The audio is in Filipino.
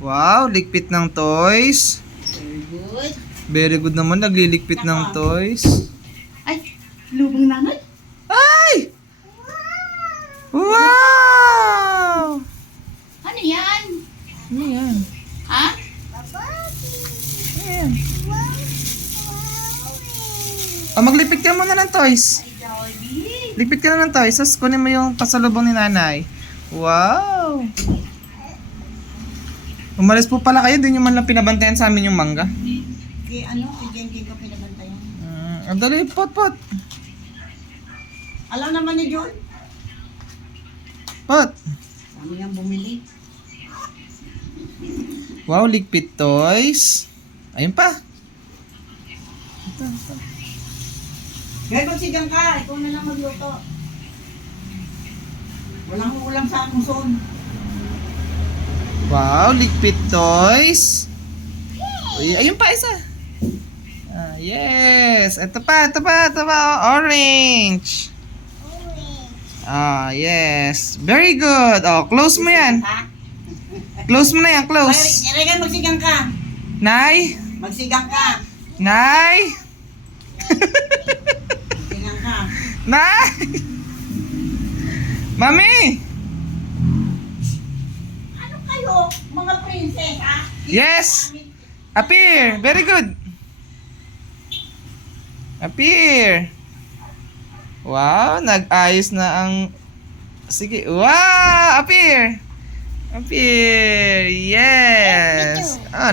Wow, ligpit ng toys. Very good. Very good naman, nagliligpit ng toys. Ay, lubong nanay. Ay! Wow! Ano yan? Ano yan? Ha? Ano yan? Oh, maglipit ka muna ng toys. Ay, Dolly. Ligpit ka na ng toys, tapos kunin mo yung pasalubong ni nanay. Wow! Umalis po pala kayo, din yung man lang pinabantayan sa amin yung mangga. Kay Jenky ko pinabantayan. Ang dali, pot. Alam naman ni John. Pot. Kami yang bumili. Wow, ligpit toys. Ayun pa. Ito. Gaya magsigang ka, ikaw na lang magluto. Walang ulam sa akong son. Wow, ligpit toys. Uy, ayun pa isa. Yes. Ito pa. Oh, orange. Yes. Very good. Oh, close mo yan. Ha? Close mo na yan, close. Regan, magsigang ka. Nay? Magsigang ka. Nay? Magsigang ka. Nay? Mami? Ano kayo, mga prinsesa? Yes. Appear. Very good. Appear. Wow, nag-ayos na ang... Sige. Wow, appear. Appear. Yes. Ah,